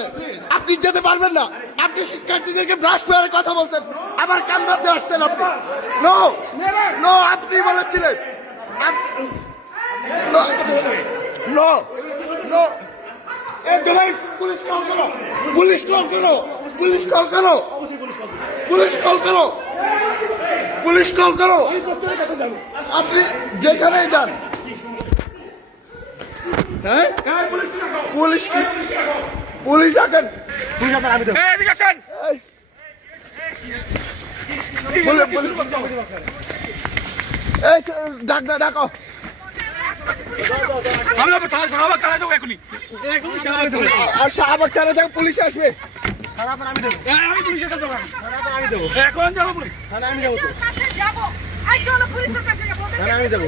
আছে, আপনি যেতে পারবেন না। আপনি শিক্ষার্থীদেরকে ব্রাশ পেয়ারের কথা বলছেন, আবার ক্যাম্পাসে আসছেন আপনি। নো নো, আপনি বলেছিলেন। নো নো, পুলিশ কল করো, পুলিশ কল করো, পুলিশ কল করো, পুলিশ কল করো, পুলিশ কল করো। আপনি যেখানেই যান, পুলিশ কি, পুলিশ ডাকেন, ডাকো। আর শাহবাগ থানা থেকে পুলিশ আসবে। আমি যাবো।